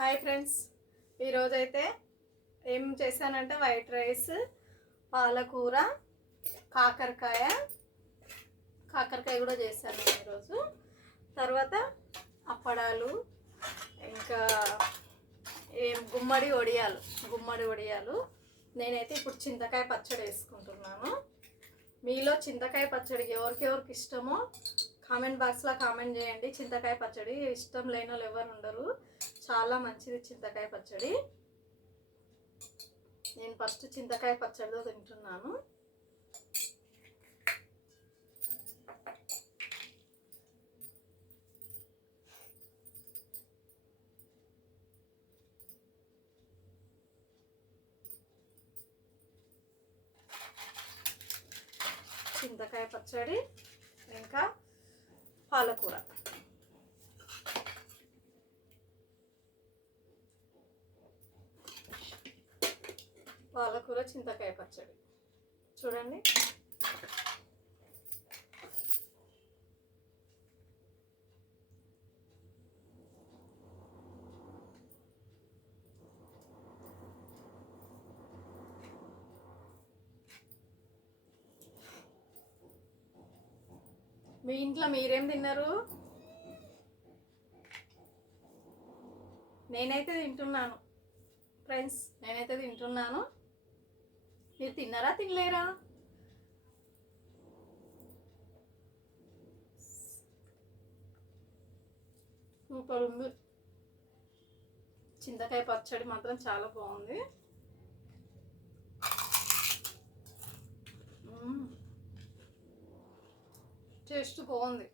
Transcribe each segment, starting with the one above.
Hi friends, ఈరోజైతే ఏం చేశానంటే వైట్ రైస్, పాలకూర, కాకరకాయ కాకరకాయ కూడా చేశాను ఈరోజు. తర్వాత అప్పడాలు, ఇంకా గుమ్మడి వడియాలు. నేనైతే ఇప్పుడు చింతకాయ పచ్చడి వేసుకుంటున్నాను. మీలో చింతకాయ పచ్చడి ఎవరికెవరికి ఇష్టమో కామెంట్ బాక్స్లో కామెంట్ చేయండి. చింతకాయ పచ్చడి ఇష్టం లేని వాళ్ళు ఎవరు ఉండరు, చాలా మంచిది చింతకాయ పచ్చడి. నేను ఫస్ట్ చింతకాయ పచ్చడితో తింటున్నాను. చింతకాయ పచ్చడి ఇంకా పాలకూర. పాలకూర చింతకాయ పచ్చడి చూడండి. మీ ఇంట్లో మీరేం తిన్నారు? నేనైతే తింటున్నాను ఫ్రెండ్స్, మీరు తిన్నారా తినలేరా? సూపర్ ఉంది. చింతకాయ పచ్చడి మాత్రం చాలా బాగుంది. టేస్ట్ బాగుంది.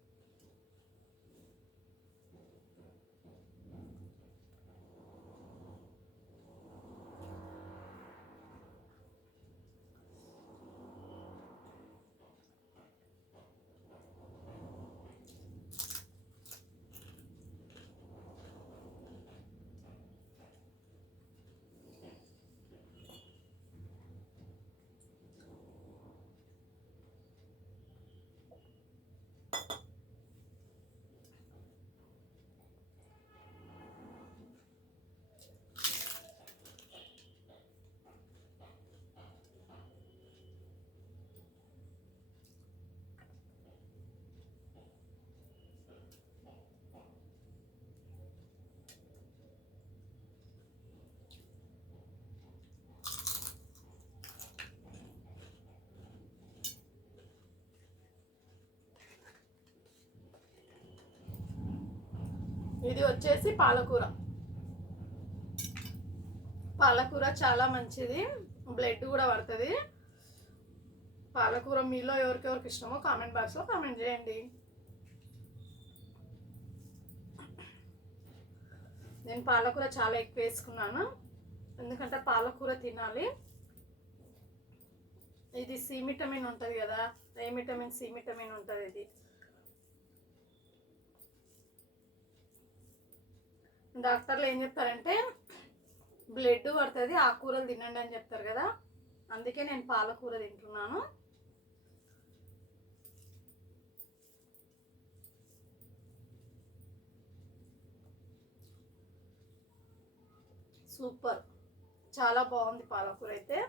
ఇది వచ్చేసి పాలకూర చాలా మంచిది, బ్లడ్ కూడా పడుతుంది. పాలకూర మీలో ఎవరికెవరికి ఇష్టమో కామెంట్ బాక్స్లో కామెంట్ చేయండి. నేను పాలకూర చాలా ఎక్కువ వేసుకున్నాను, ఎందుకంటే పాలకూర తినాలి. ఇది సి విటమిన్ ఉంటుంది కదా, సి విటమిన్ ఉంటుంది. ఇది డాక్టర్లు ఏం చెప్తారంటే బ్లడ్ పడుతుంది, ఆకుకూరలు తినండి అని చెప్తారు కదా, అందుకే నేను పాలకూర తింటున్నాను. సూపర్, చాలా బాగుంది పాలకూర అయితే.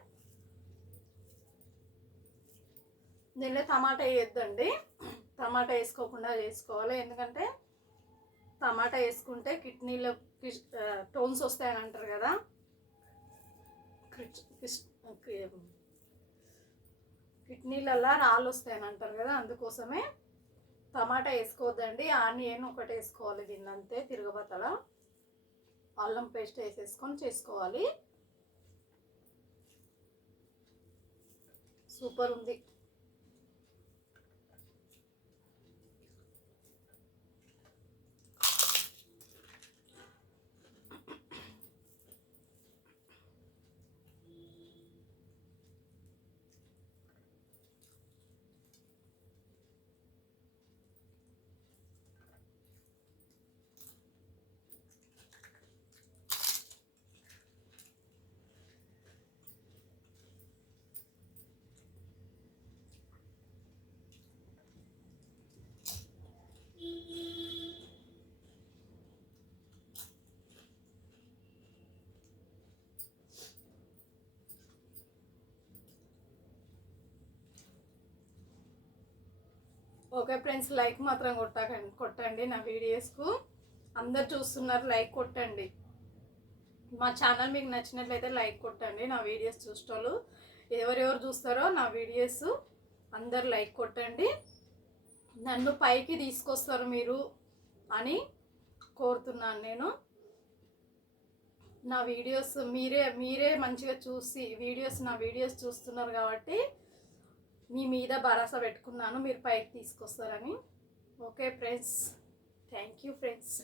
దీనిలో టమాటా వేయొద్దండి, టమాటా వేసుకోకుండా చేసుకోవాలి. ఎందుకంటే టమాటా వేసుకుంటే కిడ్నీలో స్టోన్స్ వస్తాయని అంటారు కదా, కిడ్నీలల్లో రాళ్ళు వస్తాయని అంటారు కదా, అందుకోసమే టమాటా వేసుకోవద్దండి. ఆనియన్ ఒకటి వేసుకోవాలి, దీన్ని అంతే తిరగబతల అల్లం పేస్ట్ వేసేసుకొని చేసుకోవాలి. సూపర్ ఉంది. ఓకే ఫ్రెండ్స్, లైక్ మాత్రం కొట్టండి నా వీడియోస్కు. అందరు చూస్తున్నారు, లైక్ కొట్టండి. మా ఛానల్ మీకు నచ్చినట్లయితే లైక్ కొట్టండి. నా వీడియోస్ చూసేటోళ్ళు ఎవరెవరు చూస్తారో నా వీడియోస్ అందరు లైక్ కొట్టండి. నన్ను పైకి తీసుకొస్తారు మీరు అని కోరుతున్నాను నేను. నా వీడియోస్ మీరే మంచిగా చూసి నా వీడియోస్ చూస్తున్నారు కాబట్టి మీ మీద భరోసా పెట్టుకున్నాను, మీరు పైకి తీసుకొస్తారని. Okay friends, thank you friends.